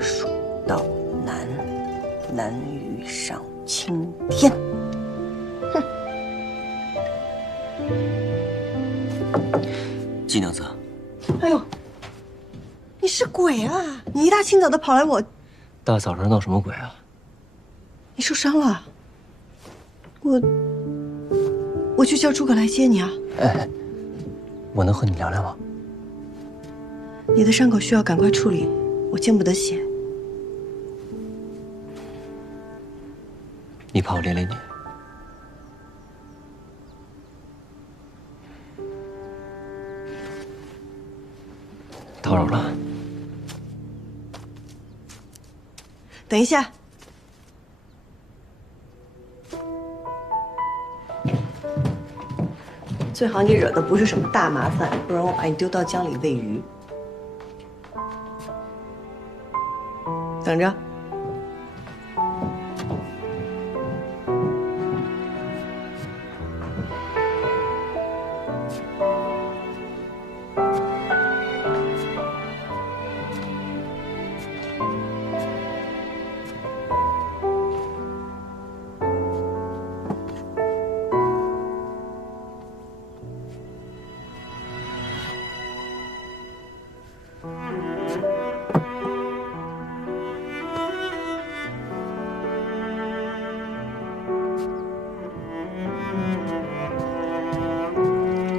蜀道难，难于上青天。哼！季娘子，哎呦，你是鬼啊！你一大清早的跑来我，大早上闹什么鬼啊？你受伤了？我去叫诸葛来接你啊！哎，我能和你聊聊吗？你的伤口需要赶快处理，我见不得血。你怕我连累你？打扰了。等一下。最好你惹的不是什么大麻烦，不然我把你丢到江里喂鱼。等着。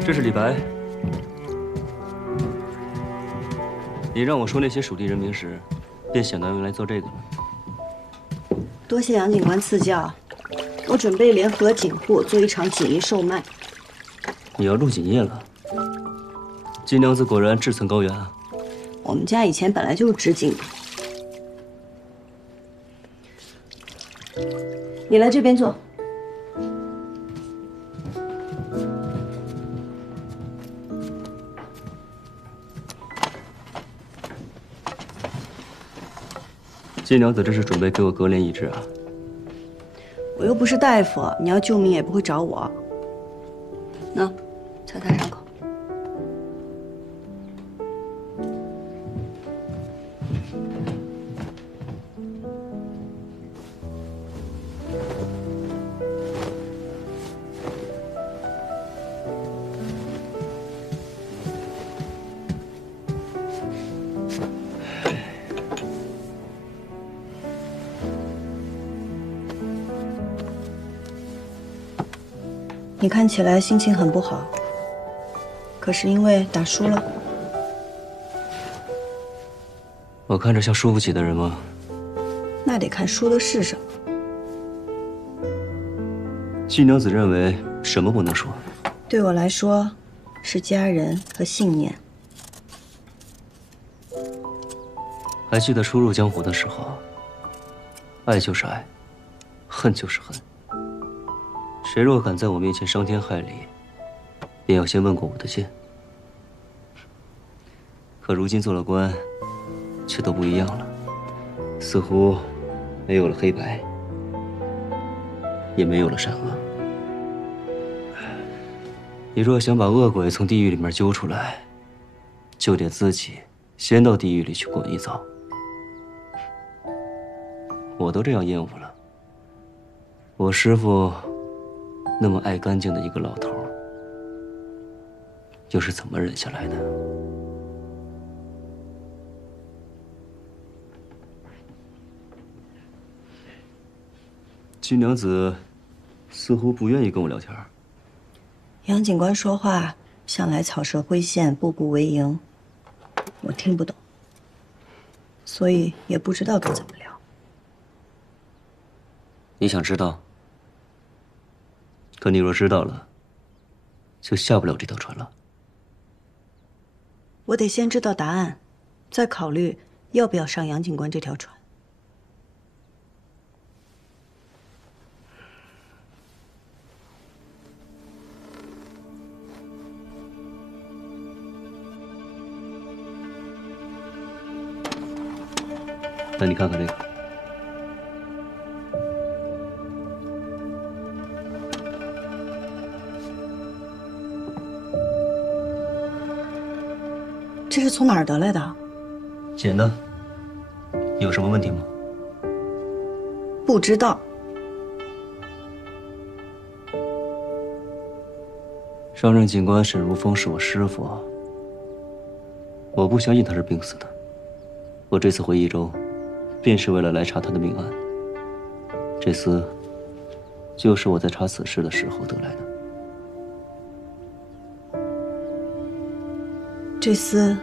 这是李白。你让我说那些蜀地人名时，便想到用来做这个了。多谢杨警官赐教，我准备联合警户做一场锦衣售卖。你要入锦业了？季娘子果然志存高远啊！我们家以前本来就是织锦的。你来这边坐。季娘子这是准备给我隔帘医治啊？我又不是大夫，你要救命也不会找我。那，擦擦伤口。你看起来心情很不好，可是因为打输了。我看着像输不起的人吗？那得看输的是什么。季娘子认为什么不能输？对我来说，是家人和信念。还记得初入江湖的时候，爱就是爱，恨就是恨。谁若敢在我面前伤天害理，便要先问过我的剑。可如今做了官，却都不一样了，似乎没有了黑白，也没有了善恶。你若想把恶鬼从地狱里面揪出来，就得自己先到地狱里去滚一遭。我都这样厌恶了，我师父那么爱干净的一个老头，又是怎么忍下来的？季娘子似乎不愿意跟我聊天。杨警官说话向来草蛇灰线，步步为营，我听不懂，所以也不知道该怎么聊。你想知道？可你若知道了，就下不了这条船了。我得先知道答案，再考虑要不要上杨警官这条船。那你看看这个。这是从哪儿得来的？捡的。有什么问题吗？不知道。上任警官沈如风是我师傅，我不相信他是病死的。我这次回益州，便是为了来查他的命案。这厮，就是我在查此事的时候得来的。这厮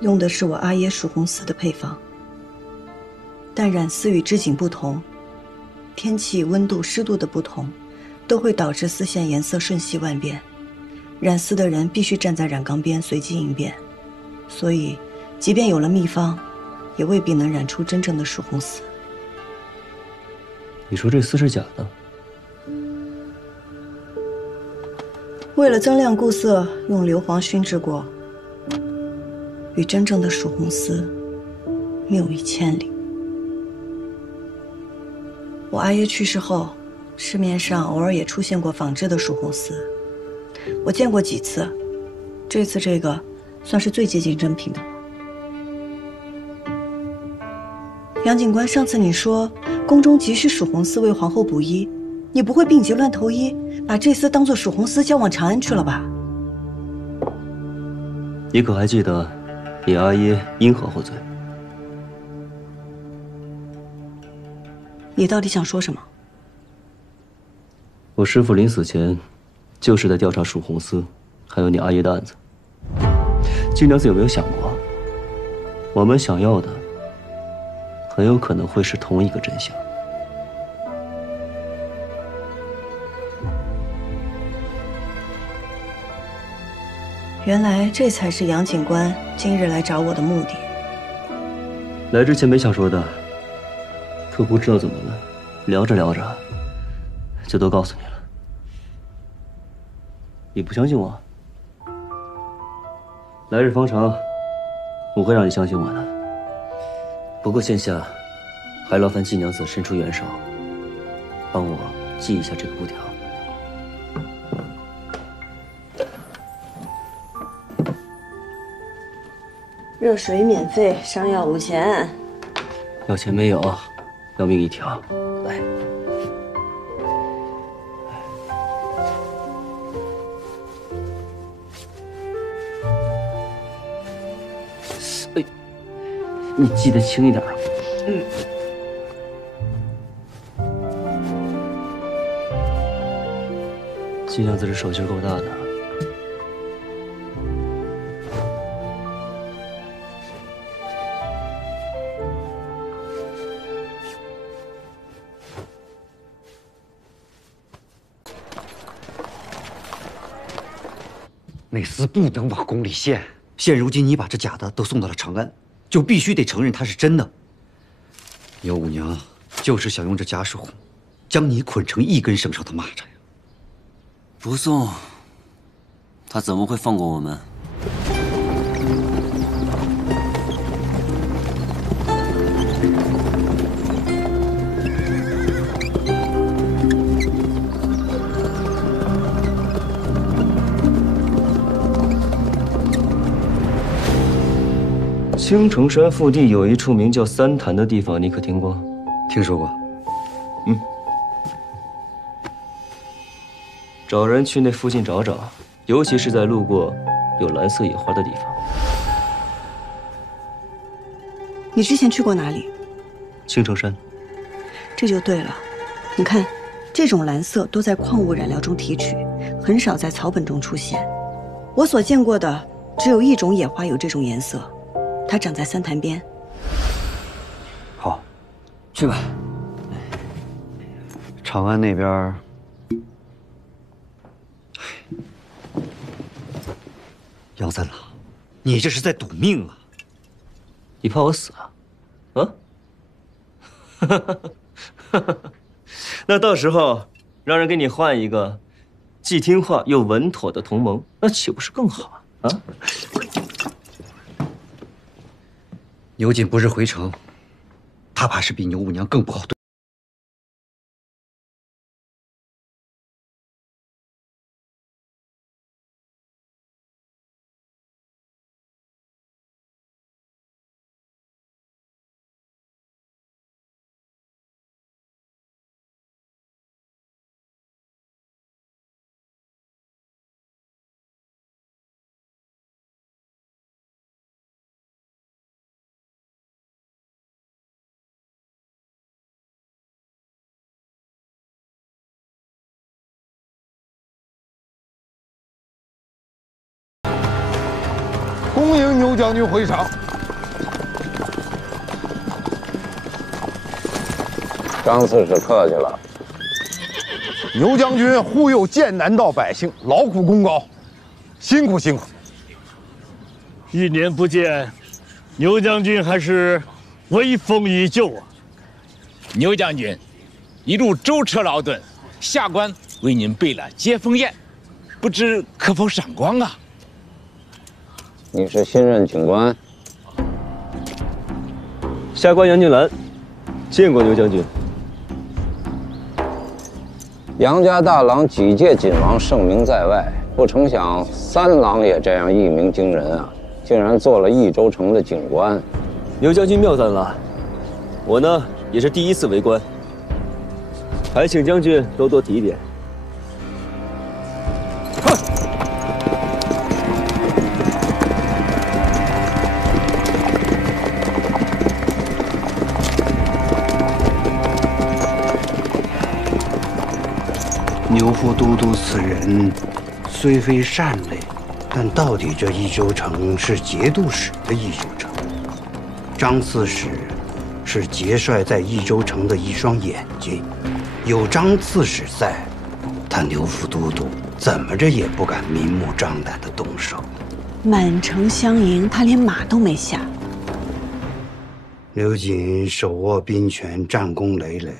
用的是我阿耶蜀红丝的配方，但染丝与织锦不同，天气、温度、湿度的不同，都会导致丝线颜色瞬息万变。染丝的人必须站在染缸边随机应变，所以，即便有了秘方，也未必能染出真正的蜀红丝。你说这丝是假的？为了增亮固色，用硫磺熏制过，与真正的蜀红丝谬以千里。我阿爷去世后，市面上偶尔也出现过仿制的蜀红丝，我见过几次，这次这个算是最接近真品的了。杨警官，上次你说宫中急需蜀红丝为皇后补衣，你不会病急乱投医，把这丝当作蜀红丝交往长安去了吧？你可还记得你阿耶因何获罪？你到底想说什么？我师父临死前，就是在调查蜀红丝，还有你阿爷的案子。金娘子有没有想过，我们想要的，很有可能会是同一个真相？原来这才是杨警官今日来找我的目的。来之前没想说的，可不知道怎么了，聊着聊着，就都告诉你了。你不相信我？来日方长，我会让你相信我的。不过现下，还劳烦季娘子伸出援手，帮我系一下这个布条。热水免费，伤药无钱。要钱没有，要命一条。来。哎，你系得轻一点。季娘子这手劲够大的。那厮不能往宫里献。现如今你把这假的都送到了长安，就必须得承认它是真的。牛五娘就是想用这假蜀红，将你捆成一根绳上的蚂蚱呀！不送，他怎么会放过我们？青城山腹地有一处名叫三潭的地方，你可听过？听说过。找人去那附近找找，尤其是在路过有蓝色野花的地方。你之前去过哪里？青城山。这就对了。你看，这种蓝色都在矿物染料中提取，很少在草本中出现。我所见过的只有一种野花有这种颜色，它长在三潭边。好，去吧。长安那边，杨三郎，你这是在赌命啊！你怕我死啊？啊？那到时候让人给你换一个既听话又稳妥的同盟，那岂不是更好啊？啊？牛瑾不是回城，他怕是比牛五娘更不好对。恭迎牛将军回场。张刺史客气了。牛将军忽悠剑南道百姓，劳苦功高，辛苦辛苦。1年不见，牛将军还是威风依旧啊！牛将军，一路舟车劳顿，下官为您备了接风宴，不知可否赏光啊？你是新任警官？下官杨俊兰，见过牛将军。杨家大郎几届锦王盛名在外，不成想三郎也这样一鸣惊人啊！竟然做了益州城的警官。牛将军妙赞了，我呢也是第1次为官，还请将军多多提点。牛副都督此人虽非善类，但到底这益州城是节度使的益州城。张刺史是节帅在益州城的一双眼睛，有张刺史在，他牛副都督怎么着也不敢明目张胆的动手。满城相迎，他连马都没下。刘瑾手握兵权，战功累累，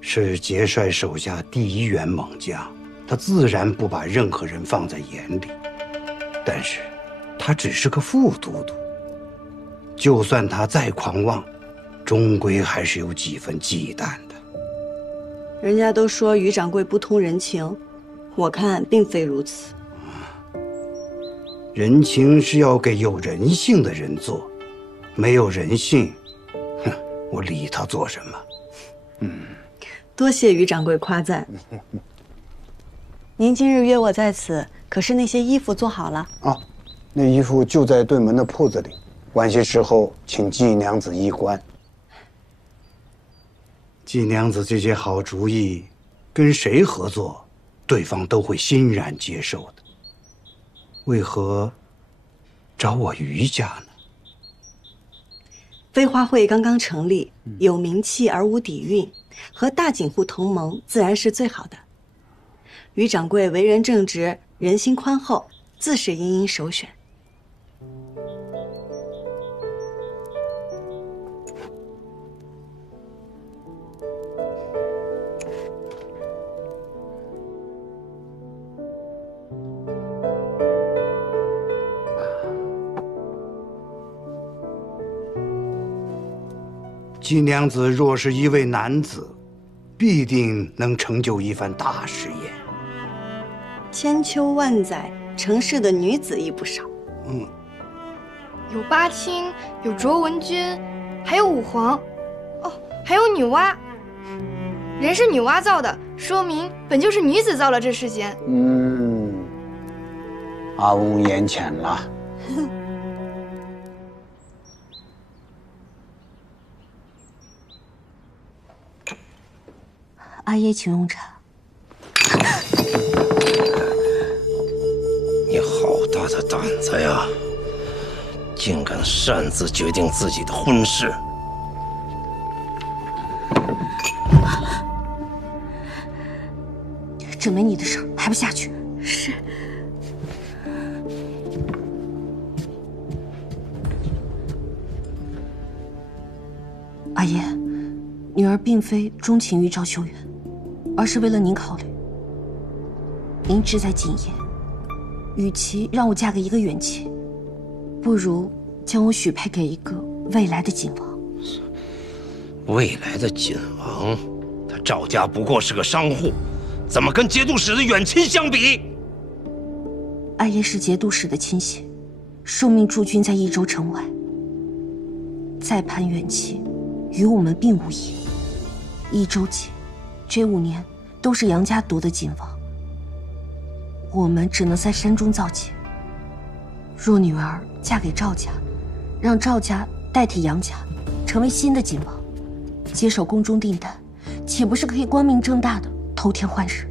是节帅手下第1员猛将，他自然不把任何人放在眼里。但是，他只是个副都督，就算他再狂妄，终归还是有几分忌惮的。人家都说于掌柜不通人情，我看并非如此。人情是要给有人性的人做，没有人性，哼，我理他做什么？多谢于掌柜夸赞。您今日约我在此，可是那些衣服做好了？啊，那衣服就在对门的铺子里。晚些时候，请季娘子衣冠。季娘子这些好主意，跟谁合作，对方都会欣然接受的。为何找我于家呢？飞花会刚刚成立，有名气而无底蕴，和大景户同盟自然是最好的。于掌柜为人正直，人心宽厚，自是殷殷首选。季娘子若是一位男子，必定能成就一番大事业。千秋万载，城市的女子亦不少。有八卿，有卓文君，还有武皇，哦，还有女娲。人是女娲造的，说明本就是女子造了这世间。阿翁言浅了。阿爷，请用茶。你好大的胆子呀！竟敢擅自决定自己的婚事！这没你的事儿，还不下去？是。阿爷，女儿并非钟情于赵秀远，而是为了您考虑。您志在锦业，与其让我嫁给一个远戚，不如将我许配给一个未来的锦王。未来的锦王，他赵家不过是个商户，怎么跟节度使的远亲相比？阿爷是节度使的亲信，受命驻军在益州城外，再攀远戚，与我们并无异。益州籍，这5年都是杨家夺的锦王，我们只能在山中造节。若女儿嫁给赵家，让赵家代替杨家，成为新的锦王，接手宫中订单，岂不是可以光明正大的偷天换日？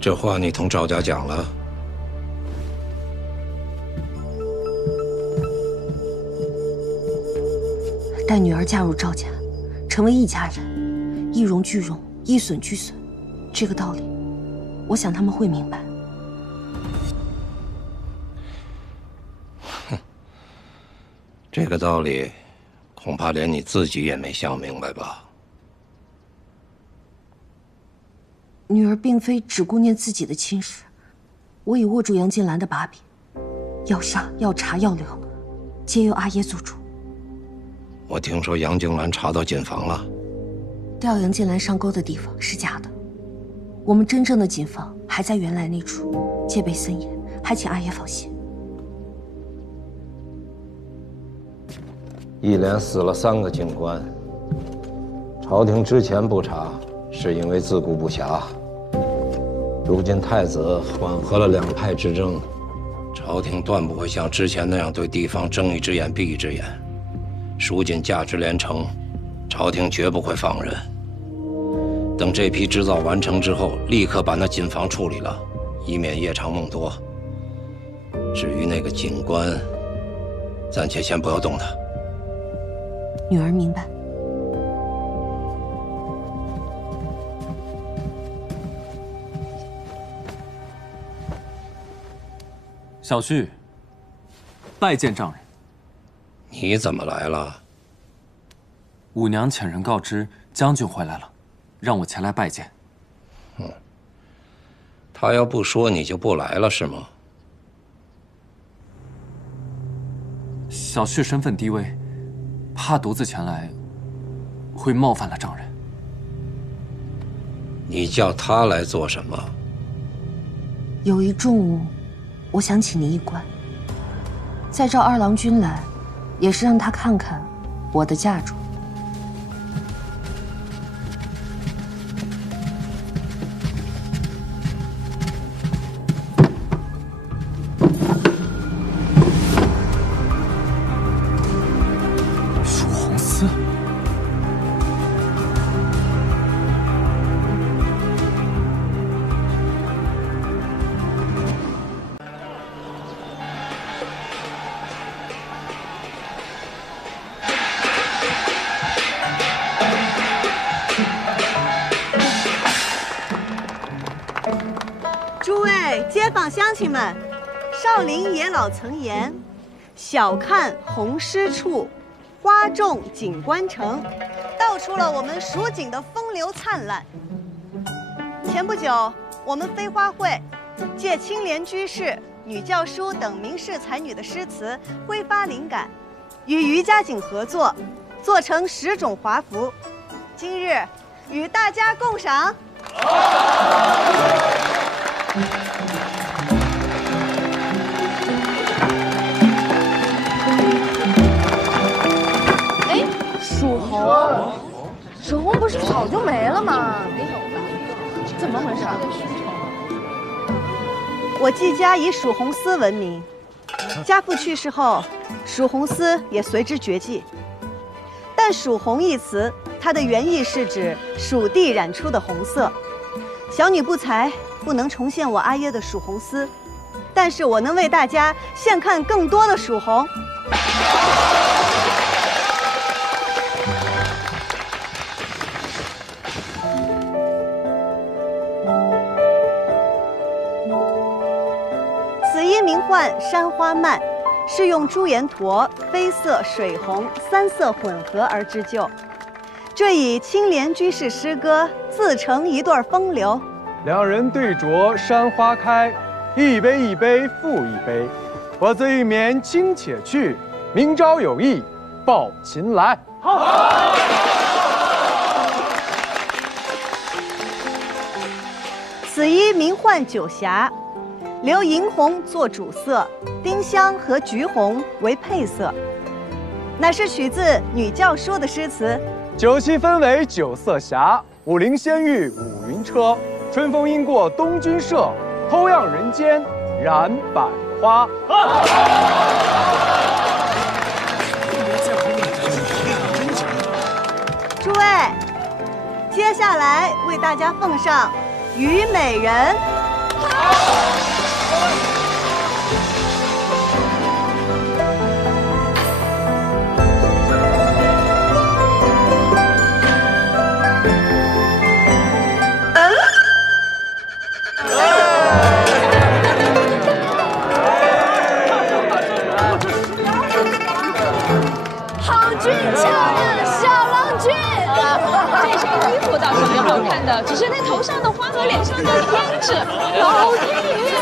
这话你同赵家讲了？带女儿嫁入赵家，成为一家人，一荣俱荣，一损俱损。这个道理，我想他们会明白。哼，这个道理，恐怕连你自己也没想明白吧？女儿并非只顾念自己的亲事，我已握住杨金兰的把柄，要杀要查要留，皆由阿爷做主。我听说杨静兰查到锦房了，调杨金兰上钩的地方是假的，我们真正的锦房还在原来那处，戒备森严，还请阿爷放心。一连死了3个警官，朝廷之前不查，是因为自顾不暇。如今太子缓和了两派之争，朝廷断不会像之前那样对地方睁一只眼闭一只眼。蜀锦价值连城，朝廷绝不会放任。等这批织造完成之后，立刻把那锦房处理了，以免夜长梦多。至于那个警官，暂且先不要动他。女儿明白。小婿，拜见丈人。你怎么来了？五娘遣人告知将军回来了，让我前来拜见。他要不说，你就不来了是吗？小婿身份低微，怕独自前来会冒犯了丈人。你叫他来做什么？有一重务，我想请您一关。再召二郎君来，也是让他看看我的嫁妆。蜀红丝。诸位街坊乡亲们，少林爷老曾言：“小看红湿处，花重锦官城”，道出了我们蜀锦的风流灿烂。前不久，我们飞花会借青莲居士、女教书等名士才女的诗词，挥发灵感，与余家锦合作，做成10种华服，今日与大家共赏。哎，蜀红不是早就没了吗？怎么回事？我季家以蜀红丝闻名，家父去世后，蜀红丝也随之绝迹。但蜀红一词，它的原意是指蜀地染出的红色。小女不才，不能重现我阿耶的蜀红丝，但是我能为大家现看更多的蜀红。此衣名唤山花蔓，是用朱颜驼、绯色、水红3色混合而织就。这以青莲居士诗歌自成一段风流。两人对酌山花开，一杯一杯复一杯。我自玉眠卿且去，明朝有意抱琴来。此衣名唤酒匣，留银红做主色，丁香和橘红为配色，乃是取自女教书的诗词。酒席分为9色匣，武陵仙玉五云车，春风因过东君社，偷样人间染百花。诸位，接下来为大家奉上《虞美人》。好看的，只是那头上的花和脸上的胭脂，老天爷！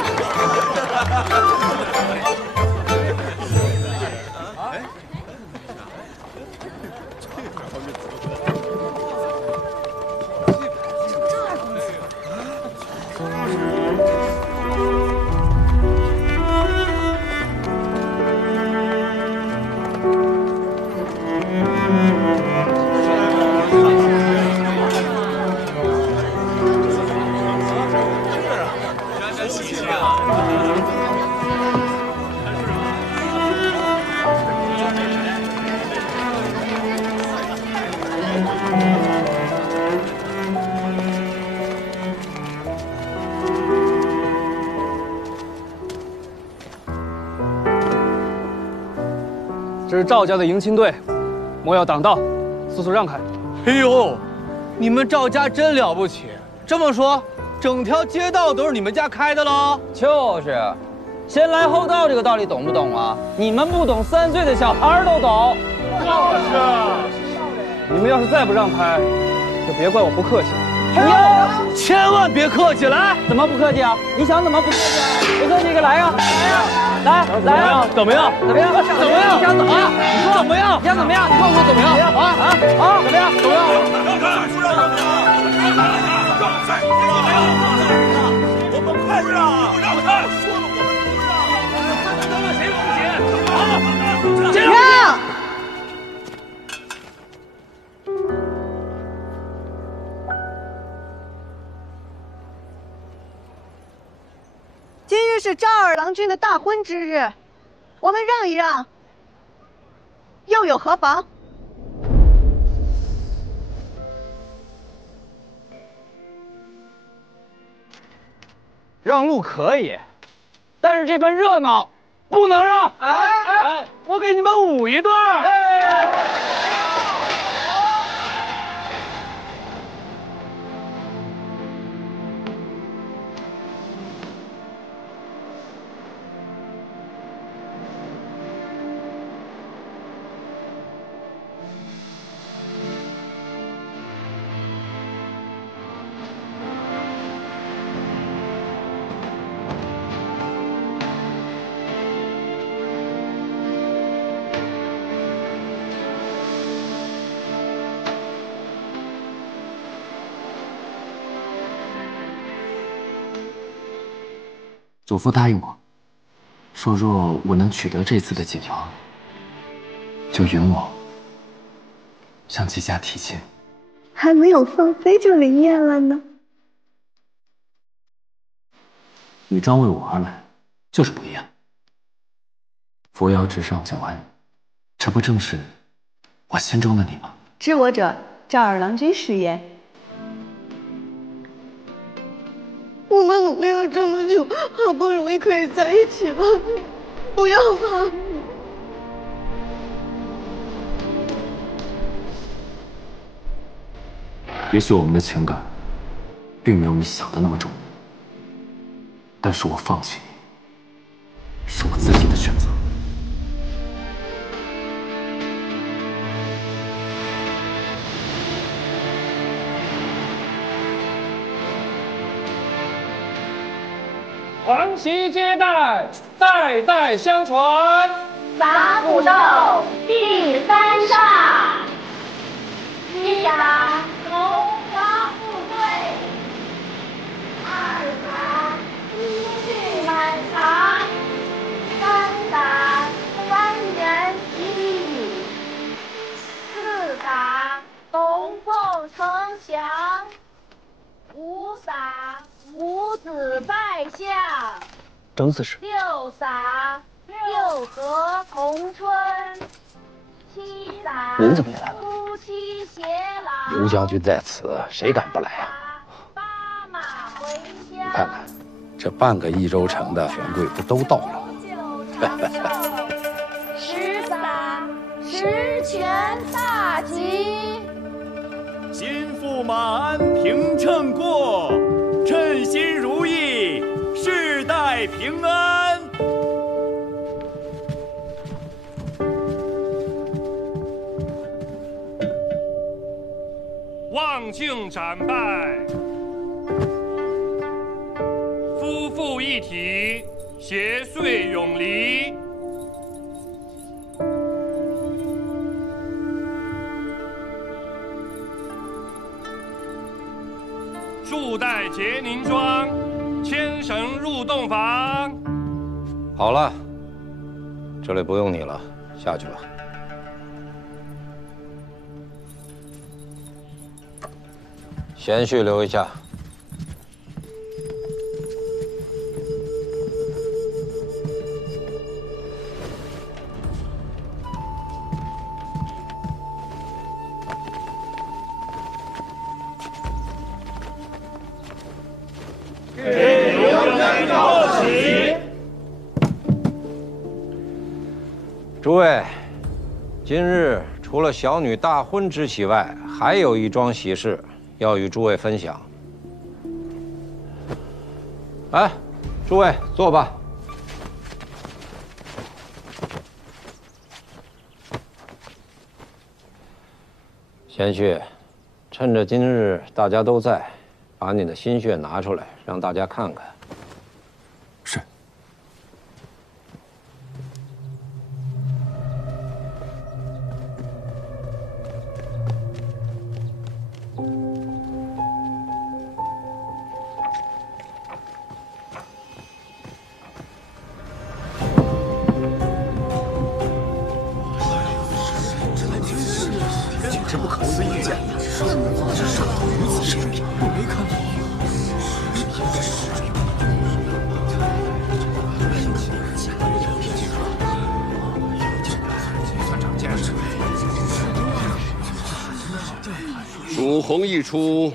这是赵家的迎亲队，莫要挡道，速速让开！哎呦，你们赵家真了不起！这么说，整条街道都是你们家开的喽？就是，先来后到这个道理懂不懂啊？你们不懂，3岁的小孩都懂。就是，你们要是再不让开，就别怪我不客气。千万别客气！来，怎么不客气啊？你想怎么不客气啊？不客气，来呀，来呀！怎么样？怎么样？怎么样？你想怎么样？你说怎么样？你想怎么样？你告诉我怎么样？怎么样？怎么样？我们快点啊！让开！说了我们不让，谁不行？让！今日是赵二郎君的大婚之日，我们让一让，又有何妨？让路可以，但是这份热闹不能让！哎，我给你们舞一段！祖父答应我，说若我能取得这次的锦房，就允我向季家提亲。还没有放飞就灵验了呢。女装为我而来，就是不一样。扶摇直上九安，这不正是我心中的你吗？知我者，赵二郎君是也。我们努力了这么久，好不容易可以在一起了，不要吧！也许我们的情感并没有你想的那么重，但是我放弃你，是我自己的选择。黄旗接待，代代相传。杂骨斗第3煞，一打荣华富贵，2打积蓄满堂，3打官人吉利，4打龙凤呈祥，5打母子拜相，整死是6撒六合同春，7撒您怎么也来了？夫妻偕老。刘将军在此，谁敢不来啊？八马回乡。看看，这半个益州城的权贵不都到了吗10撒十全大吉。心腹马鞍平秤过，称心如意，世代平安。望庆展拜，夫妇一体，携岁永离。束带结凝妆，牵绳入洞房。好了，这里不用你了，下去吧。贤婿留一下。给刘将军报喜。诸位，今日除了小女大婚之喜外，还有一桩喜事要与诸位分享。来，诸位坐吧。贤婿，趁着今日大家都在，把你的心血拿出来，让大家看看。是。简直不可思议！这傻头如此水平，我没看过。蜀红一出，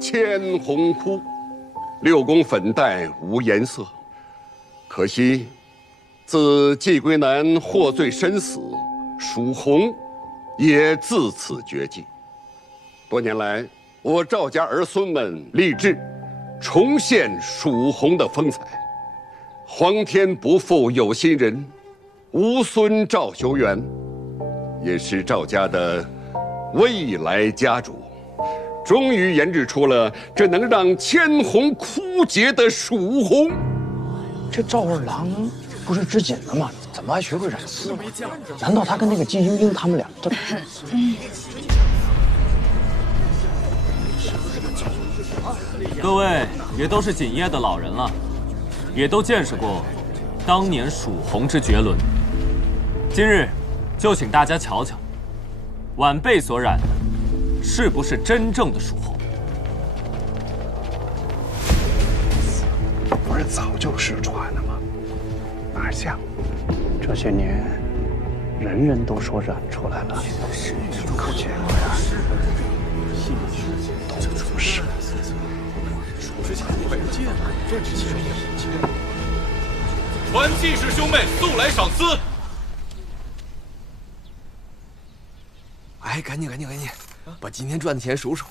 千红枯。六宫粉黛无颜色，可惜自季归南获罪身死，蜀红也自此绝迹。多年来，我赵家儿孙们立志重现蜀红的风采。皇天不负有心人，吾孙赵修元也是赵家的未来家主，终于研制出了这能让千红枯竭的蜀红。这赵二郎不是织锦的吗？怎么还学会染丝了？难道他跟那个季英英他们俩都……各位也都是锦业的老人了，也都见识过当年蜀红之绝伦。今日就请大家瞧瞧，晚辈所染的是不是真正的蜀红？不是早就失传了吗？哪像？这些年，人人都说染出来了，可结果呀，都出事了。传气士兄妹速来赏赐！哎，赶紧，把今天赚的钱数数，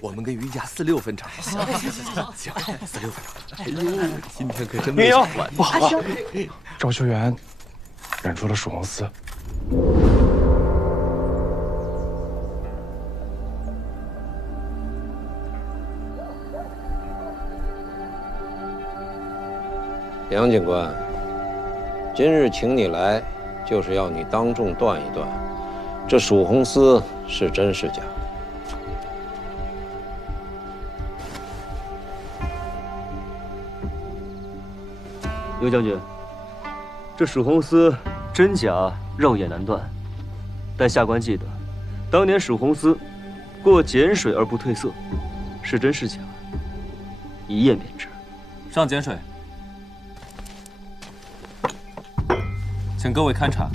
我们跟余家46分成。行，46分成。哎呦，今天可真没少赚。不好了，赵修元染出了蜀红丝。梁警官，今日请你来，就是要你当众断一断，这蜀红丝是真是假？刘将军，这蜀红丝真假肉眼难断，但下官记得，当年蜀红丝过碱水而不褪色，是真是假，一验便知。上碱水。请各位勘察。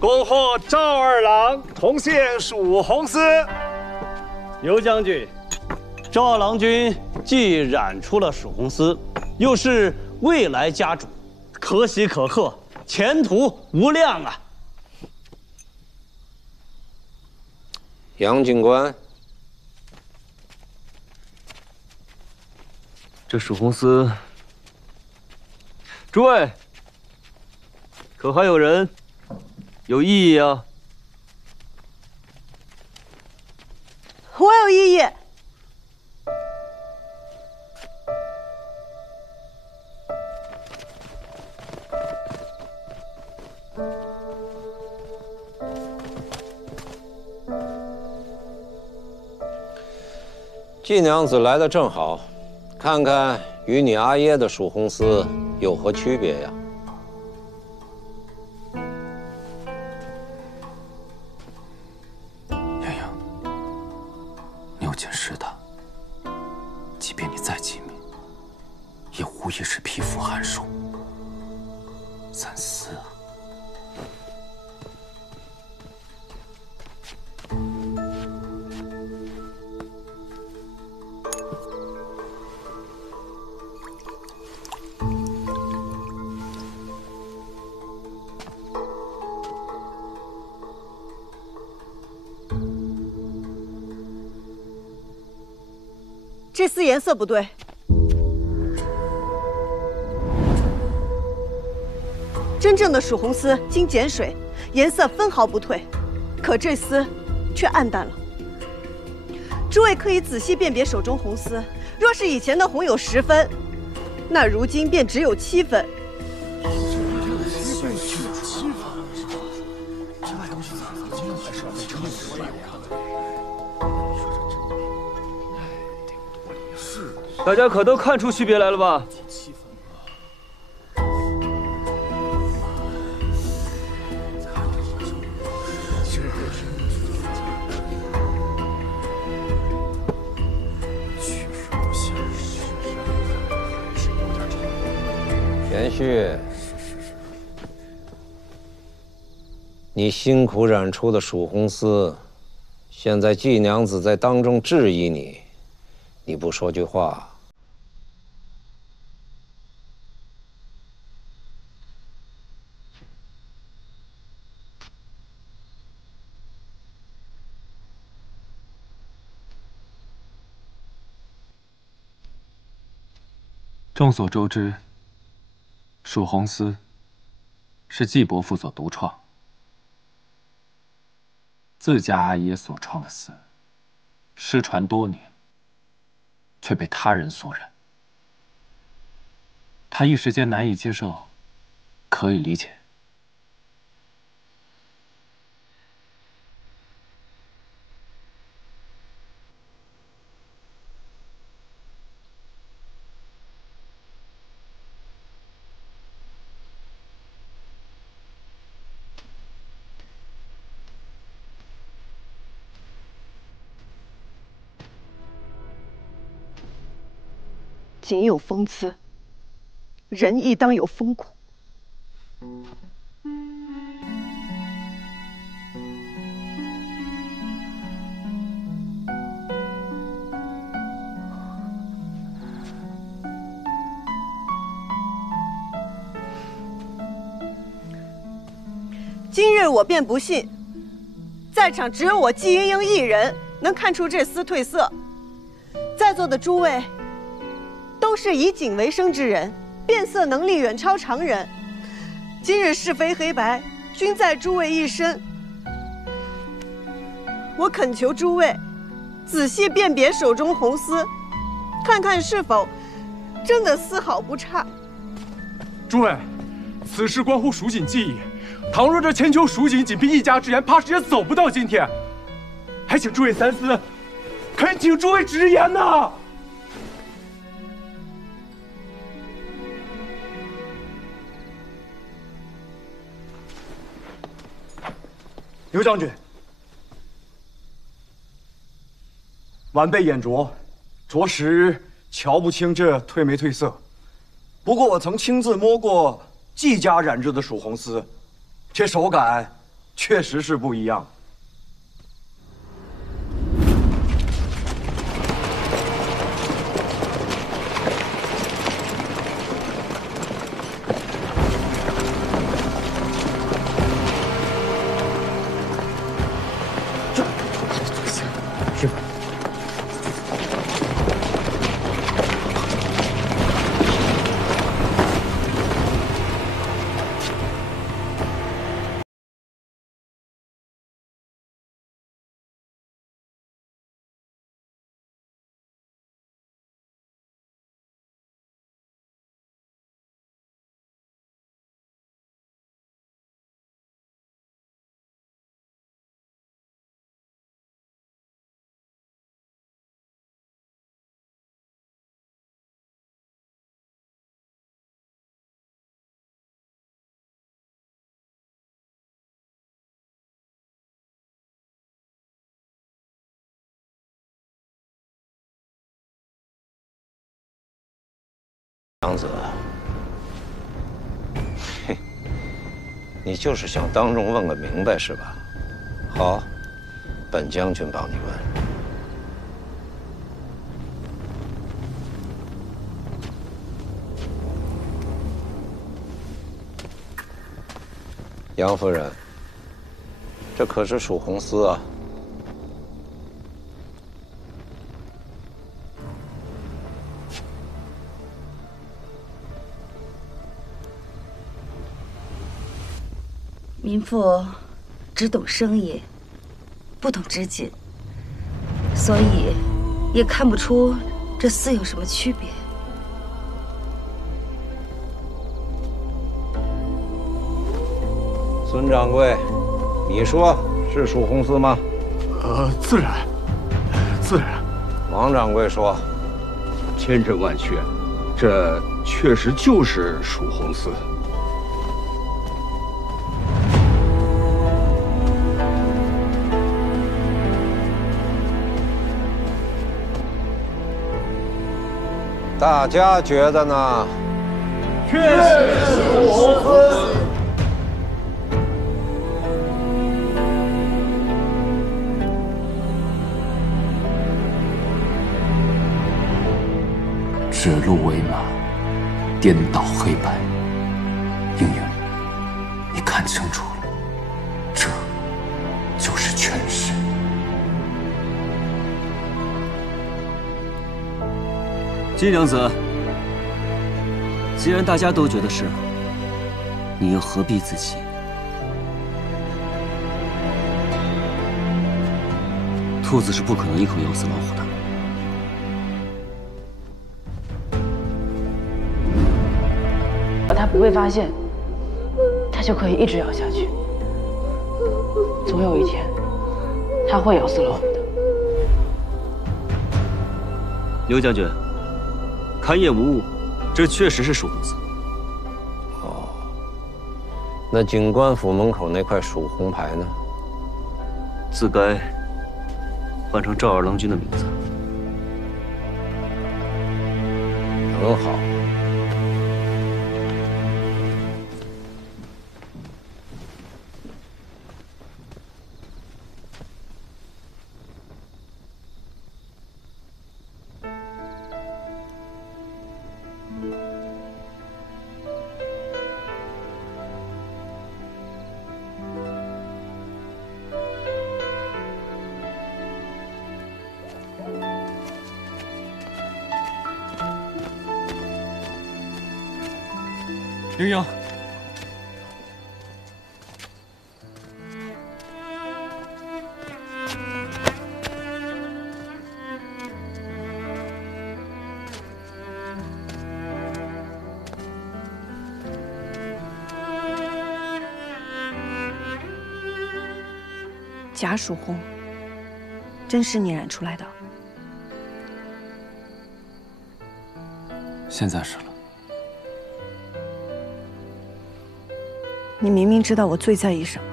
恭贺赵二郎重现蜀红丝。刘将军，赵二郎君既染出了曙红丝，又是未来家主，可喜可贺，前途无量啊！杨警官，这曙红丝，诸位，可还有人有异议啊？我有异议。季娘子来的正好，看看与你阿耶的曙红丝有何区别呀？洋洋，你有件事的，即便你再机敏，也无疑是匹夫撼树。三思啊！这丝颜色不对，真正的曙红丝经碱水，颜色分毫不退，可这丝却暗淡了。诸位可以仔细辨别手中红丝，若是以前的红有10分，那如今便只有7分。大家可都看出区别来了吧？田旭，你辛苦染出的曙红丝，现在季娘子在当众质疑你，你不说句话，众所周知，曙红丝是季伯父所独创，自家阿爷所创的丝，失传多年，却被他人所染。他一时间难以接受，可以理解。仅有风姿，人亦当有风骨。今日我便不信，在场只有我季莺莺一人能看出这丝褪色。在座的诸位都是以景为生之人，辨色能力远超常人。今日是非黑白，均在诸位一身。我恳求诸位仔细辨别手中红丝，看看是否真的丝毫不差。诸位，此事关乎蜀锦技艺，倘若这千秋蜀锦仅凭一家之言，怕是也走不到今天。还请诸位三思，恳请诸位直言呐！刘将军，晚辈眼拙，着实瞧不清这褪没褪色。不过我曾亲自摸过季家染制的曙红丝，这手感确实是不一样。娘子，嘿，你就是想当众问个明白是吧？好，本将军帮你问。杨夫人，这可是蜀红丝啊！民妇只懂生意，不懂织锦，所以也看不出这丝有什么区别。孙掌柜，你说是蜀红丝吗？自然，自然。王掌柜说，千真万确，这确实就是蜀红丝。大家觉得呢？确实是蜀红丝。指鹿为马，颠倒黑白。英英，你看清楚了，这就是权势。金娘子，既然大家都觉得是，你又何必自欺？兔子是不可能一口咬死老虎的。他不被发现，他就可以一直咬下去。总有一天，他会咬死老虎的。刘将军，勘验无误，这确实是蜀红丝。哦，那警官府门口那块蜀红牌呢？自该换成赵二郎君的名字。很好。英英，假蜀红，真是你染出来的？现在是了。你明明知道我最在意什么，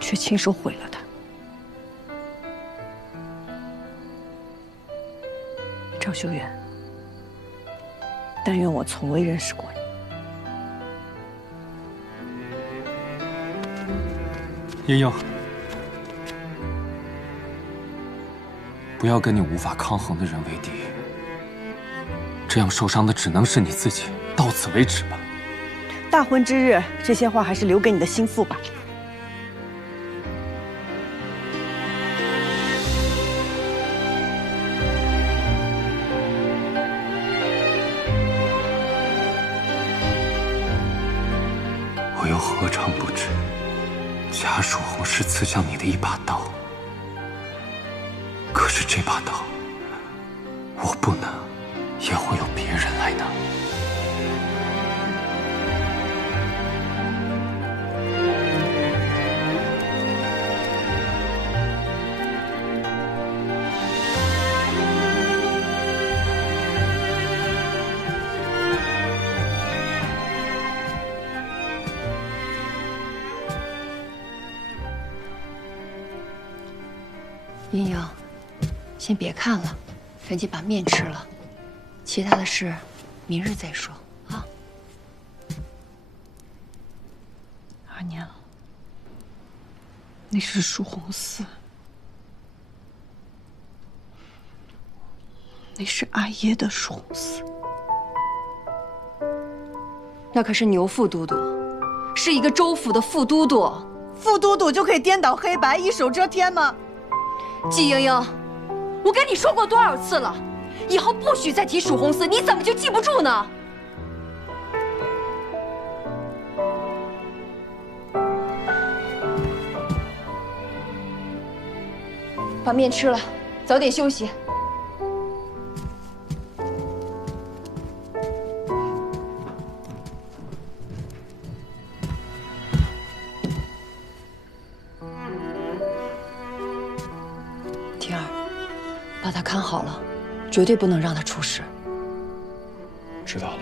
却亲手毁了它。赵修远，但愿我从未认识过你。英英，不要跟你无法抗衡的人为敌，这样受伤的只能是你自己。到此为止吧。大婚之日，这些话还是留给你的心腹吧。我又何尝不知，假蜀红是刺向你的一把刀。可是这把刀，我不拿，也会有别人来拿。英英，先别看了，赶紧把面吃了。其他的事，明日再说啊。阿娘，那是蜀红寺，那是阿耶的蜀红寺。那可是牛副都督，是一个州府的副都督。副都督就可以颠倒黑白，一手遮天吗？季莺莺，我跟你说过多少次了，以后不许再提蜀红寺，你怎么就记不住呢？把面吃了，早点休息。婷儿，把他看好了，绝对不能让他出事。知道了。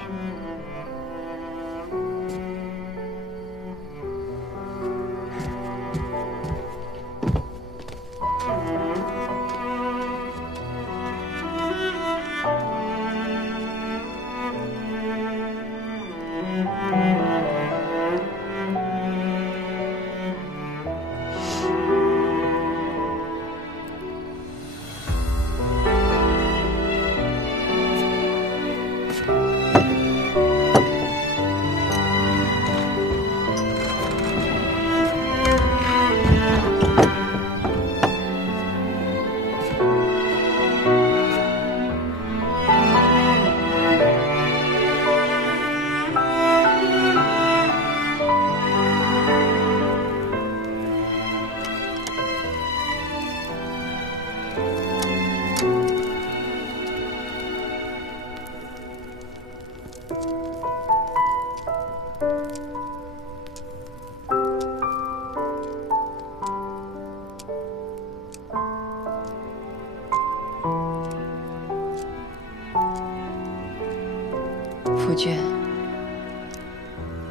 夫君，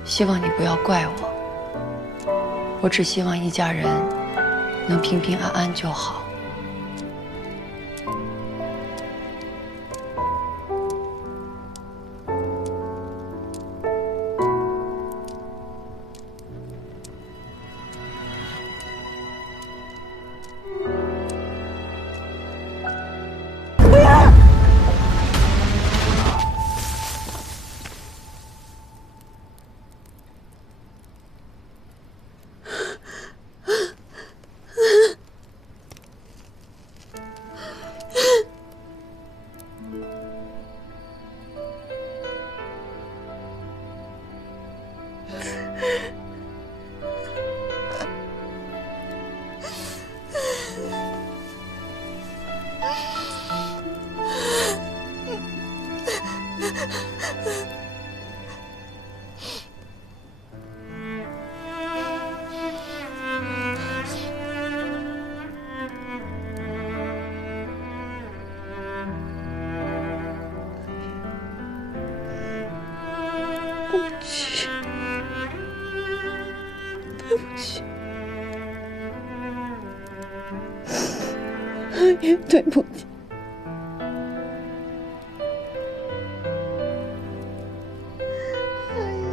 希望你不要怪我，我只希望一家人能平平安安就好。对不起，对不起，也对不起。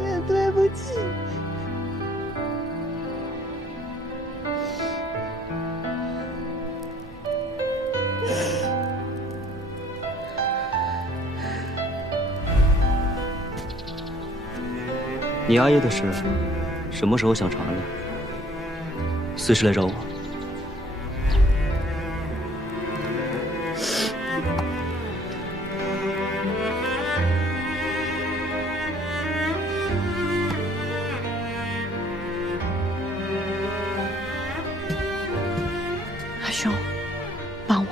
也对不起。你阿爷的事，什么时候想查了？随时来找我。阿兄，帮我。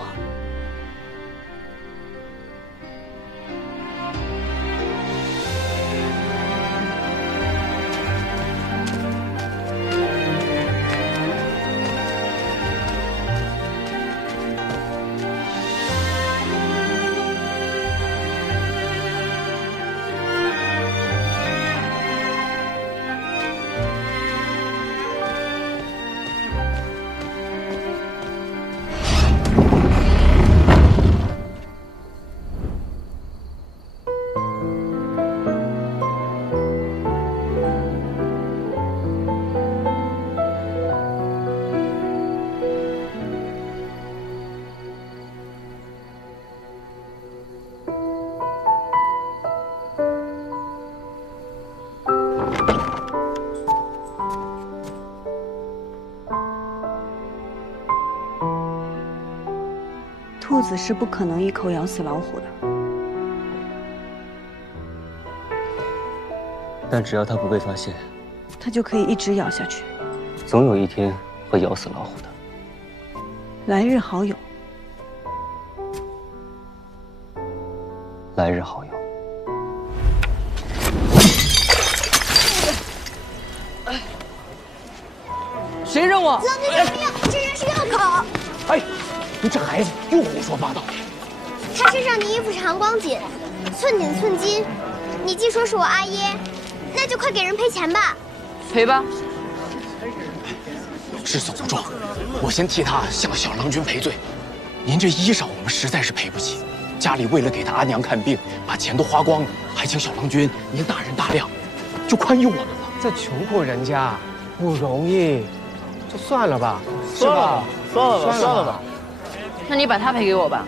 子是不可能一口咬死老虎的，但只要它不被发现，它就可以一直咬下去。总有一天会咬死老虎的。来日好友，来日好友。谁扔我？老队长，这人是药口。哎，你这孩子又胡说八道。他身上的衣服是含光锦，寸锦寸金。你既说是我阿耶，那就快给人赔钱吧。赔吧。志总壮，我先替他向小郎君赔罪。您这衣裳我们实在是赔不起，家里为了给他阿娘看病，把钱都花光了，还请小郎君您大人大量，就宽宥我们了。这穷苦人家不容易，就算了吧，是吧？算了吧。那你把他赔给我吧。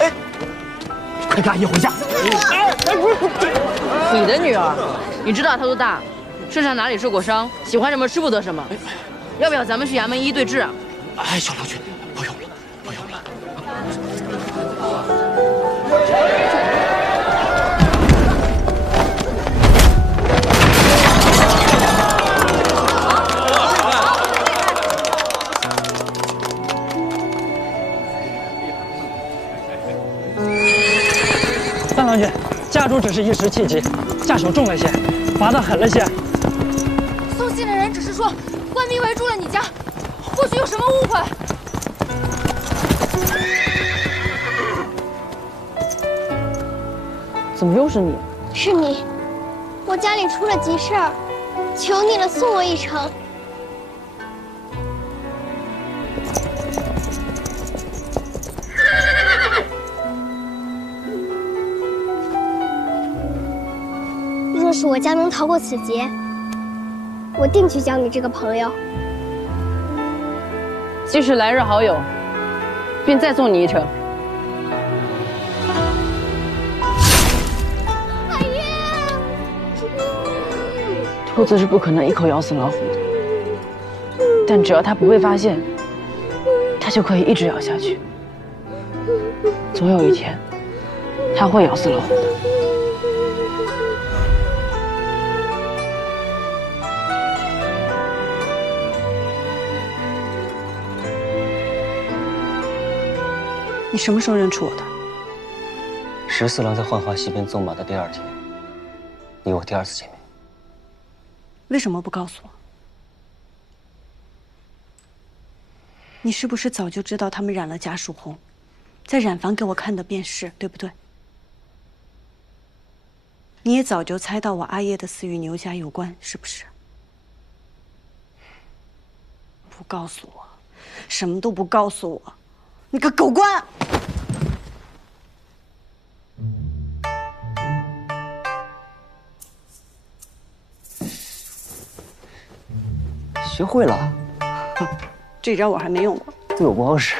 哎，快跟阿姨回家。你的女儿，你知道她多大？身上哪里受过伤？喜欢什么吃不得什么？要不要咱们去衙门一一对质啊？哎，小郎君，不用了，不用了。三郎君，家主只是一时气急，下手重了些，罚得狠了些。送信的人只是说官兵围住了你家，或许有什么误会。怎么又是你？是你，我家里出了急事儿，求你了，送我一程。若是我家能逃过此劫，我定去交你这个朋友。既是来日好友，便再送你一程。兔子是不可能一口咬死老虎的，但只要它不被发现，它就可以一直咬下去。总有一天，它会咬死老虎的。你什么时候认出我的14郎在浣花溪边纵马的第2天，你我第2次见面。为什么不告诉我？你是不是早就知道他们染了家属红，在染房给我看的便是，对不对？你也早就猜到我阿叶的死与牛家有关，是不是？不告诉我，什么都不告诉我，你个狗官！学会了，这招我还没用过，对我不好使。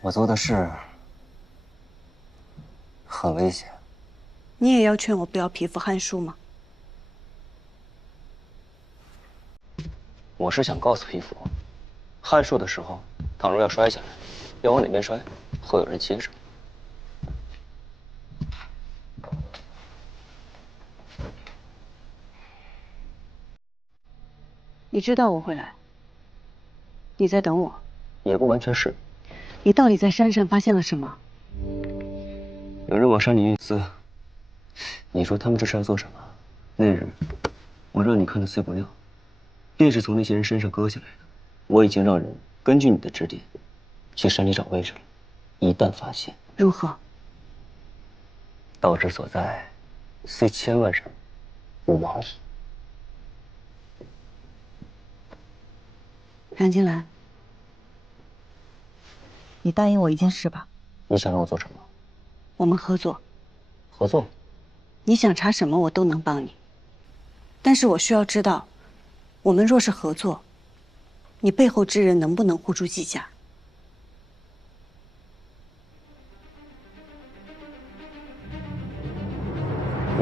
我做的事很危险。你也要劝我不要匹夫汉书吗？我是想告诉匹夫，汉树的时候，倘若要摔下来，要往哪边摔，会有人接着。你知道我会来，你在等我？也不完全是。你到底在山上发现了什么？有人往山里运丝，你说他们这是要做什么？那日我让你看的碎布料，便是从那些人身上割下来的。我已经让人根据你的指点，去山里找位置了。一旦发现，如何？道之所在，虽千万人，吾往矣。梁金兰，你答应我一件事吧。你想让我做什么？我们合作。合作？你想查什么，我都能帮你。但是我需要知道，我们若是合作，你背后之人能不能护住季家？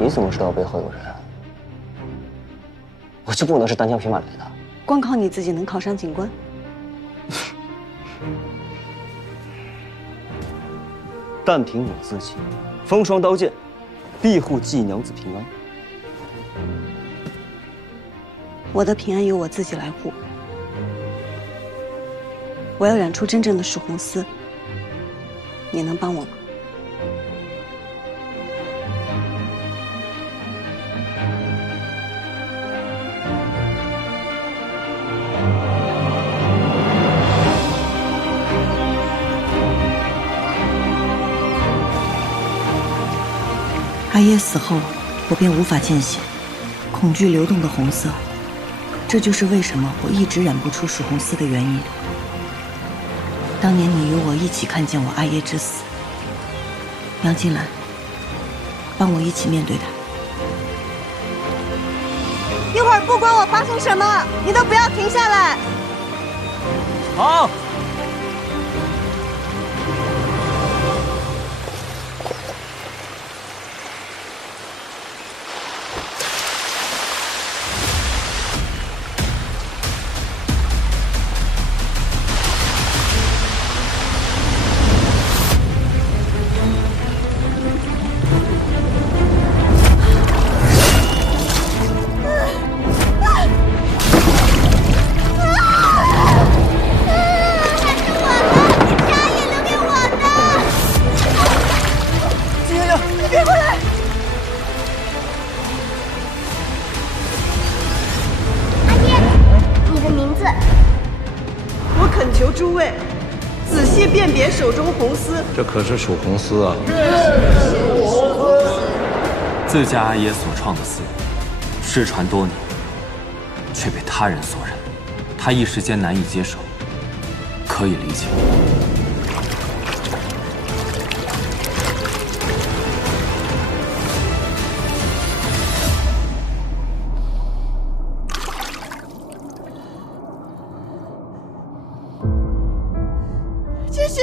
你怎么知道背后有人？我就不能是单枪匹马来的？光靠你自己能考上警官？但凭我自己，风霜刀剑，庇护季娘子平安。我的平安由我自己来护。我要染出真正的蜀红丝，你能帮我吗？阿耶死后，我便无法见血，恐惧流动的红色，这就是为什么我一直染不出蜀红丝的原因。当年你与我一起看见我阿耶之死，杨金兰，帮我一起面对他。一会儿不管我发生什么，你都不要停下来。好。这可是蜀红丝啊！自家阿爷所创的丝，失传多年，却被他人所认，他一时间难以接受，可以理解。继续。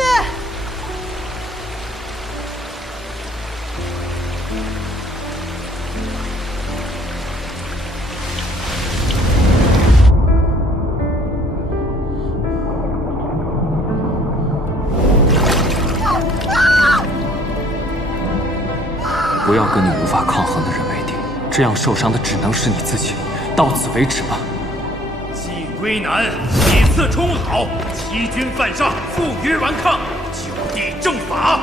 不要跟你无法抗衡的人为敌，这样受伤的只能是你自己。到此为止吧。季归南以次充好，欺君犯上，负隅顽抗，就地正法。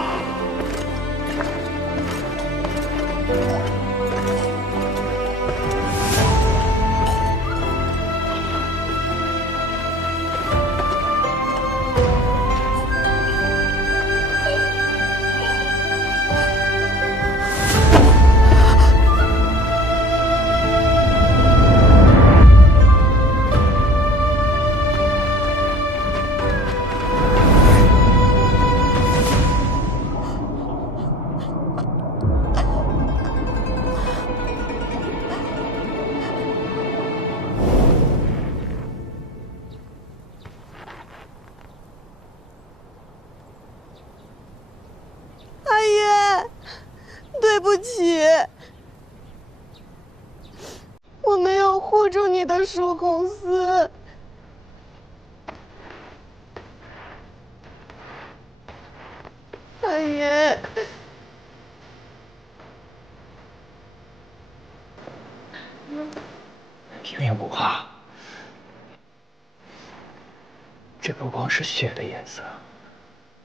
对不起，我没有护住你的蜀红丝。阿爷，云无啊，这不光是血的颜色，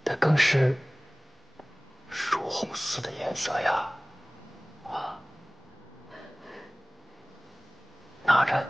它更是蜀红丝的颜色呀！啊，拿着。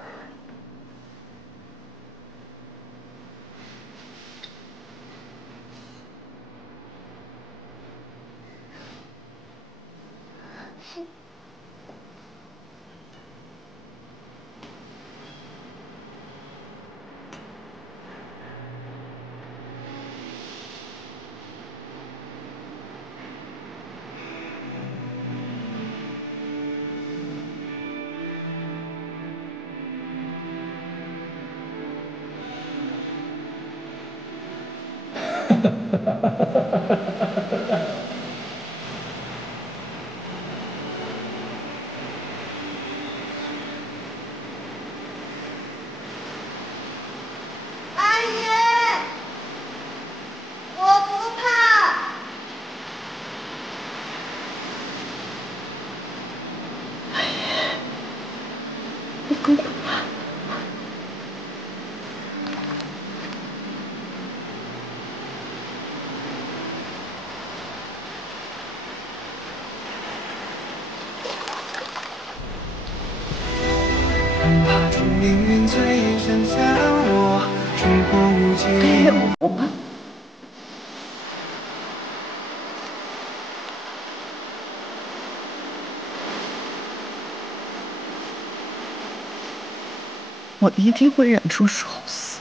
我一定会染出曙红丝。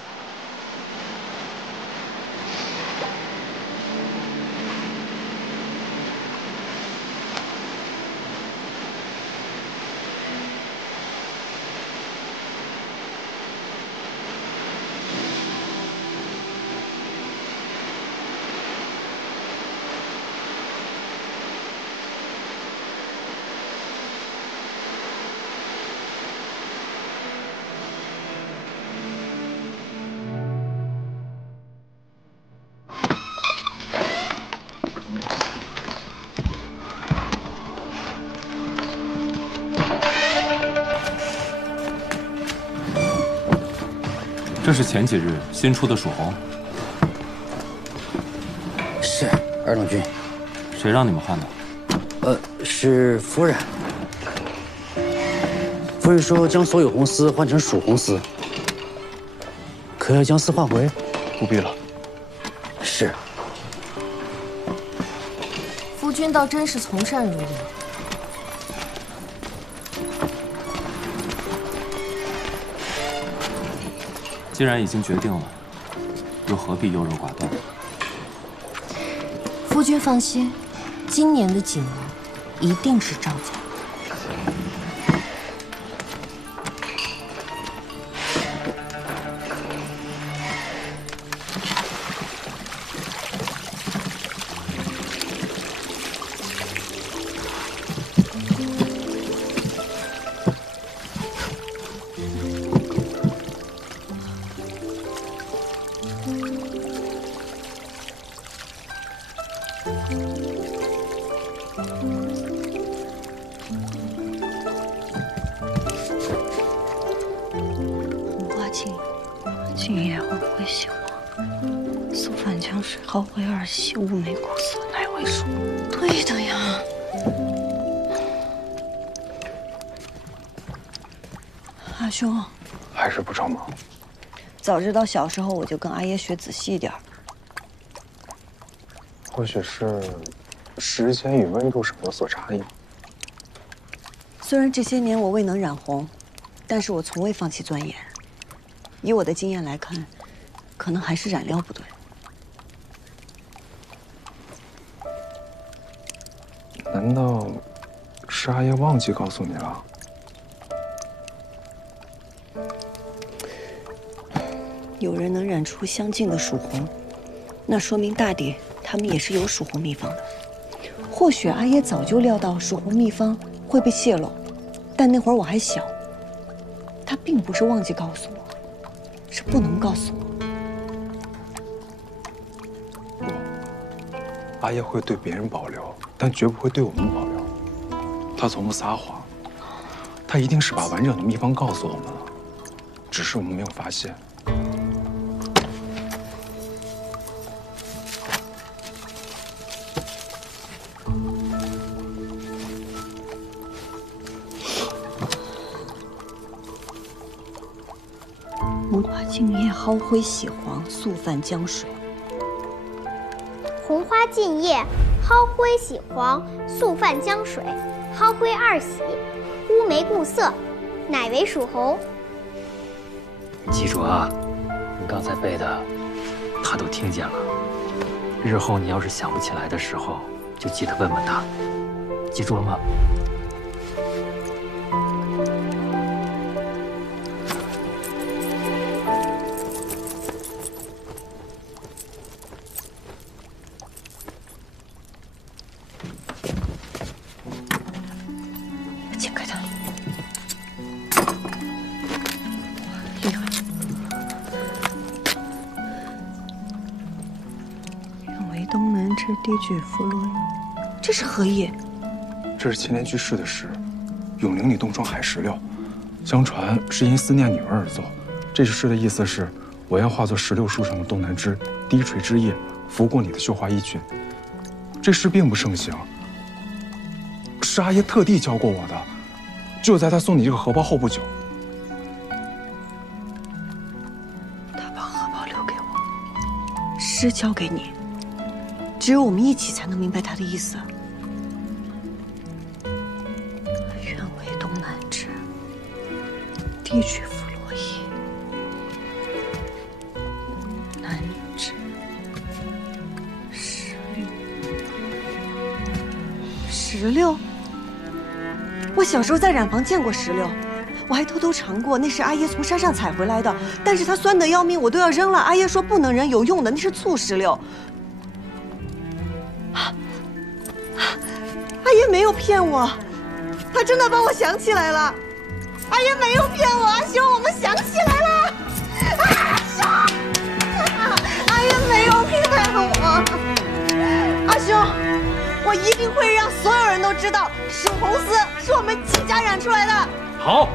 这是前几日新出的曙红。是二龙君。谁让你们换的？是夫人。夫人说将所有红丝换成曙红丝，可要将丝换回？不必了。是。夫君倒真是从善如流。 既然已经决定了，又何必优柔寡断？夫君放心，今年的锦囊一定是赵家。今夜后会喜欢，素饭江水好回儿媳，乌梅古色乃为淑。对的呀。阿兄，还是不成吗？早知道小时候我就跟阿爷学仔细一点。或许是时间与温度上有所差异。虽然这些年我未能染红，但是我从未放弃钻研。 以我的经验来看，可能还是染料不对。难道是阿爷忘记告诉你了？有人能染出相近的曙红，那说明大抵他们也是有曙红秘方的。或许阿爷早就料到曙红秘方会被泄露，但那会儿我还小，他并不是忘记告诉我。 是不能告诉我。阿爷会对别人保留，但绝不会对我们保留。他从不撒谎，他一定是把完整的秘方告诉我们了，只是我们没有发现。红花净叶蒿灰喜黄，素泛江水。红花净叶蒿灰喜黄，素泛江水。蒿灰二喜，乌梅固色，乃为曙红。记住啊，你刚才背的，他都听见了。日后你要是想不起来的时候，就记得问问他。记住了吗？ 解开它，厉害！愿为东南之低举弗洛伊，这是何意？这是前年去世的诗，永陵里冻霜海石榴，相传是因思念女儿而作。这首诗的意思是：我要化作石榴树上的东南枝，低垂枝叶，拂过你的绣花衣裙。这诗并不盛行，是阿爷特地教过我的。 就在他送你这个荷包后不久，他把荷包留给我，诗交给你，只有我们一起才能明白他的意思。愿为东南枝，低举弗洛伊。石榴？我小时候在染坊见过石榴，我还偷偷尝过，那是阿爷从山上采回来的，但是它酸得要命，我都要扔了。阿爷说不能扔，有用的，那是醋石榴。阿爷没有骗我，他真的帮我想起来了。阿爷没有骗我，阿兄，我们想起来了。阿兄，阿爷没有骗我。阿兄，我一定会让所有人都知道，蜀红丝是我们季家染出来的。好。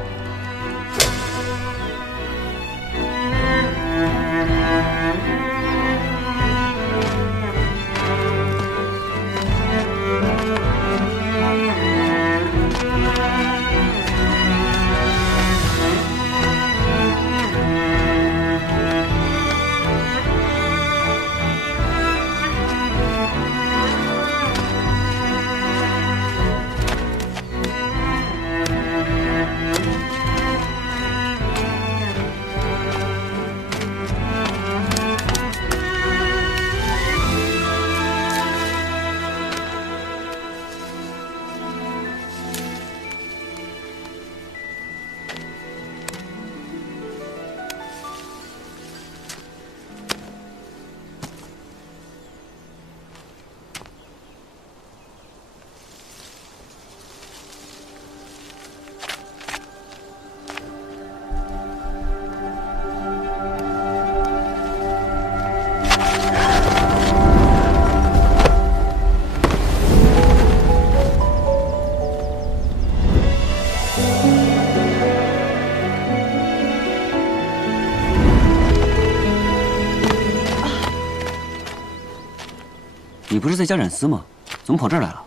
你不是在家染丝吗？怎么跑这儿来了？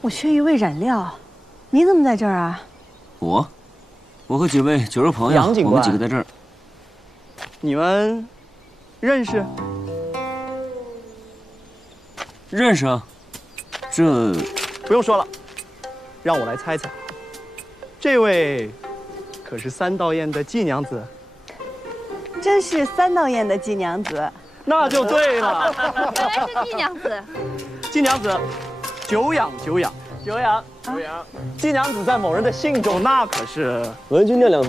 我缺一位染料，你怎么在这儿啊？我和几位酒肉朋友，杨警官，我们几个在这儿。你们认识？认识啊。这不用说了，让我来猜猜，这位可是三道堰的季娘子？真是三道堰的季娘子。 那就对了，原来是季娘子。季娘子，久仰久仰久仰久仰。季娘子在某人的信中，那可是文君酿两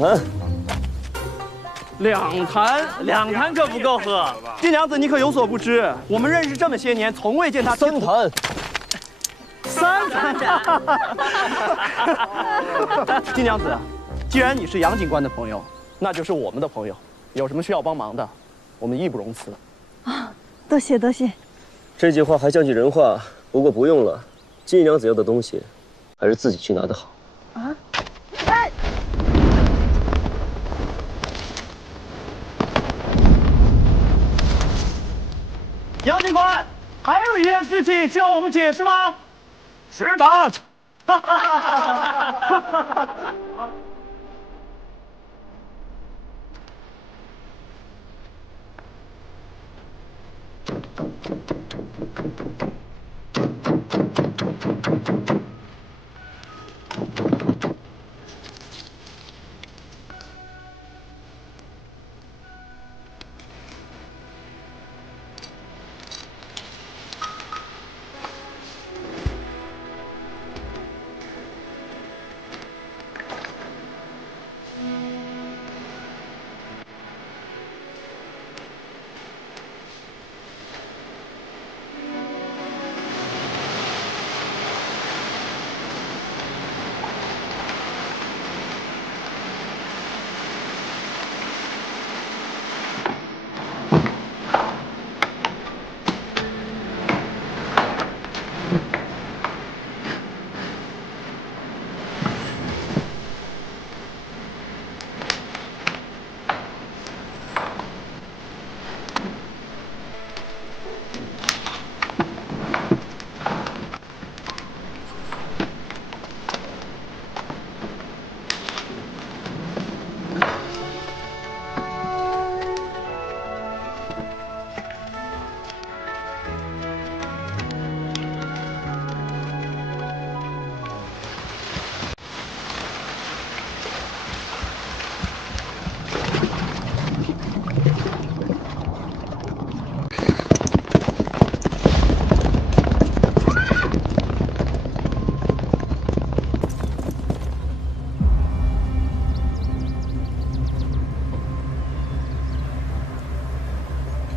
坛可不够喝。季娘子，你可有所不知，我们认识这么些年，从未见她3坛。3坛。季娘子，既然你是杨警官的朋友，那就是我们的朋友。有什么需要帮忙的，我们义不容辞。 啊，多谢多谢。这句话还像句人话，不过不用了。季娘子要的东西，还是自己去拿的好。啊！哎！杨警官，还有一件事情需要我们解释吗？是的。哈哈哈哈哈！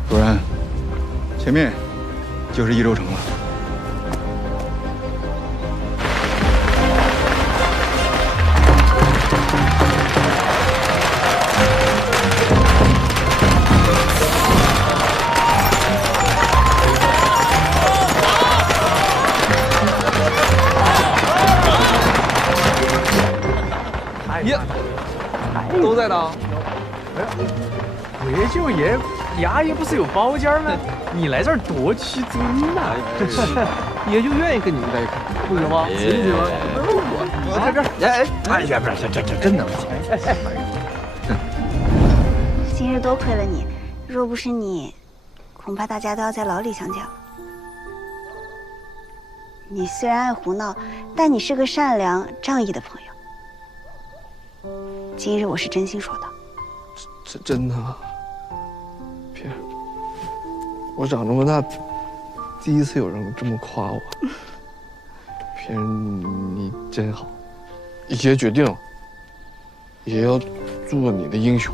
主任，前面就是益州城了。爷，都在呢。回舅爷，衙爷不是有包间吗？你来这儿多屈尊呐！爷就愿意跟你们在一块儿，不行吗？行不行？我在这儿。哎呀，不是，这真能行。今日多亏了你，若不是你，恐怕大家都要在牢里相见了。你虽然爱胡闹，但你是个善良仗义的朋友。今日我是真心说的。真的吗？别，我长这么大，第一次有人这么夸我。别人，你真好。爷决定了，爷要做你的英雄。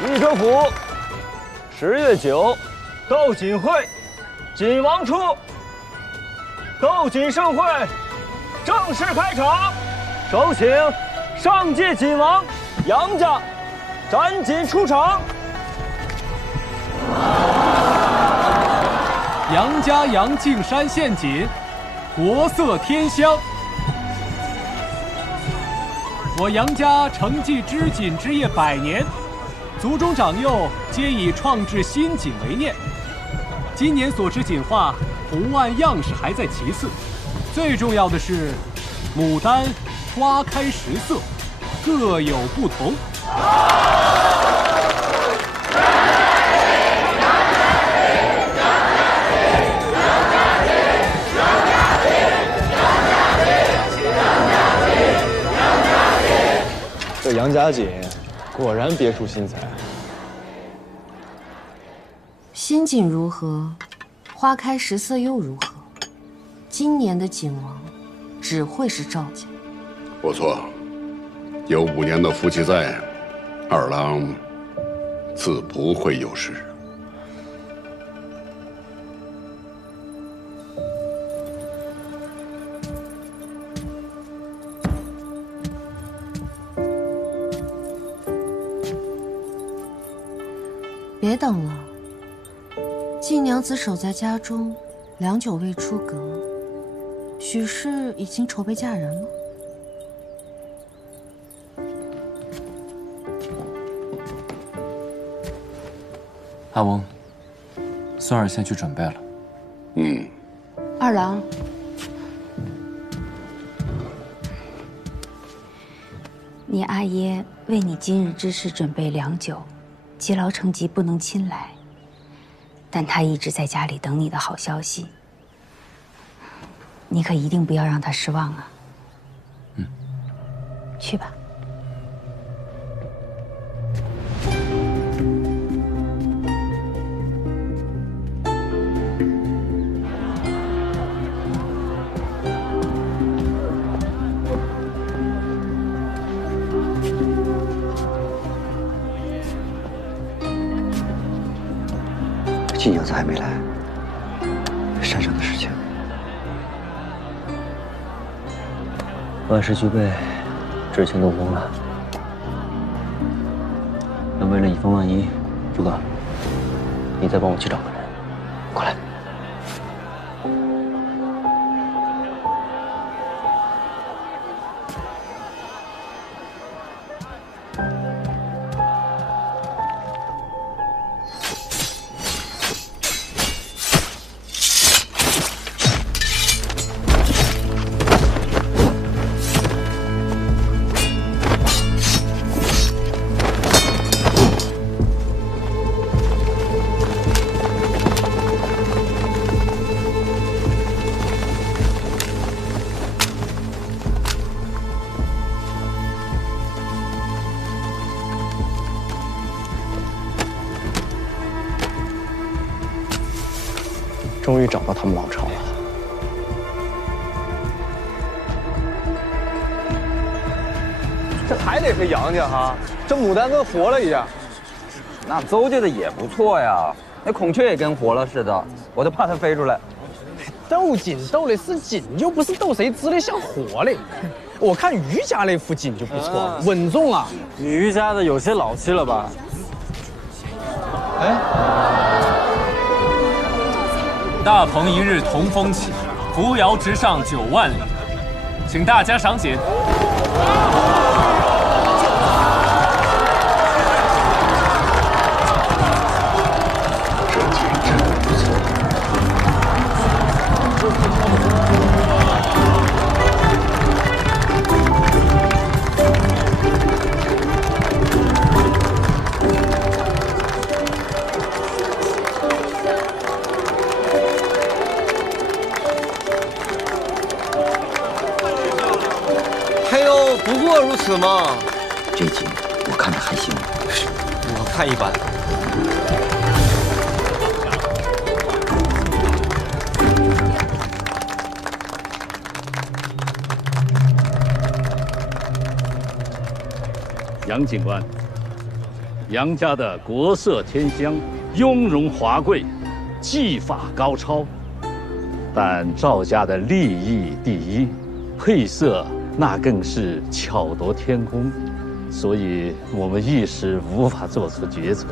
益州府10月9斗锦会，锦王出，斗锦盛会正式开场，有请上届锦王杨家斩锦出场。杨家杨敬山献锦，国色天香。我杨家承继织锦之业100年。族中长幼皆以创制新锦为念。今年所织锦画图案样式还在其次，最重要的是牡丹花开10色，各有不同。这杨家锦果然别出心裁。新锦如何，花开10色又如何？今年的锦王只会是赵家。不错，有5年的夫妻在，二郎自不会有事。别等了，季娘子守在家中，良久未出阁，许是已经筹备嫁人了。阿翁，孙儿先去准备了。二郎，你阿爷为你今日之事准备良久。积劳成疾，不能亲来，但他一直在家里等你的好消息。你可一定不要让他失望啊！去吧。季娘子还没来，山上的事情，万事俱备，只欠东风了。那为了以防万一，朱哥，你再帮我去找个人，快来。终于找到他们老巢了。这还得是杨家哈，这牡丹跟活了一样。那邹家的也不错呀，那孔雀也跟活了似的，我都怕它飞出来。斗锦斗的是锦，又不是斗谁织的像活嘞。我看于家那副锦就不错，稳重啊。你于家的有些老气了吧？哎，大鹏一日同风起，扶摇直上9万里，请大家赏锦。还有不过如此吗？这锦我看着还行，我看一般。杨警官，杨家的国色天香，雍容华贵，技法高超，但赵家的利益第一，配色那更是巧夺天工，所以我们一时无法做出决策。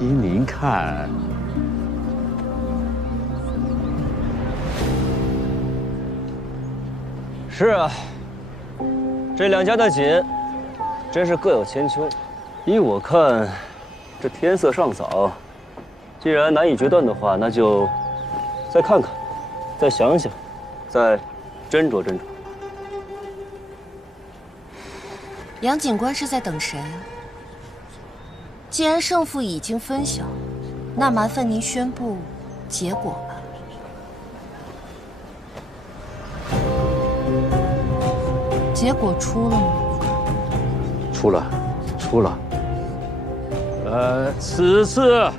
依您看，是啊，这两家的锦真是各有千秋。依我看，这天色尚早，既然难以决断的话，那就再看看，再想想，再斟酌斟酌。杨警官是在等谁啊？既然胜负已经分晓，那麻烦您宣布结果吧。结果出了吗？出了。此次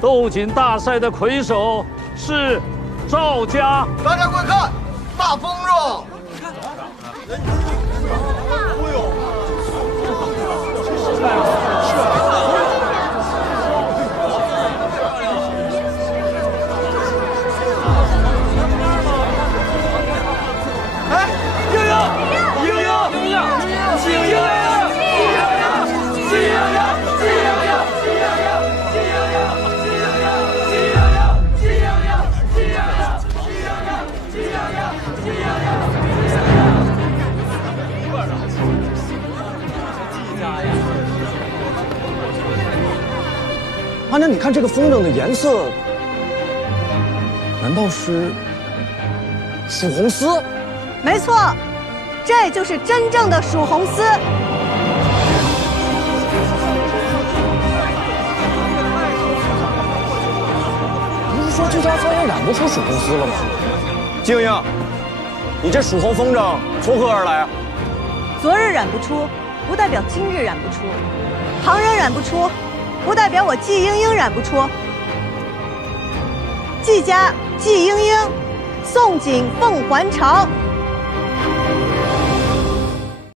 斗锦大赛的魁首是赵家。大家快看，大风筝！阿娘，你看这个风筝的颜色，难道是蜀红丝？没错，这就是真正的蜀红丝。不是说这家再也染不出蜀红丝了吗？静英，你这蜀红风筝从何而来啊？昨日染不出，不代表今日染不出；旁人染不出，不代表我季莺莺染不出。季家季莺莺，宋锦凤还巢。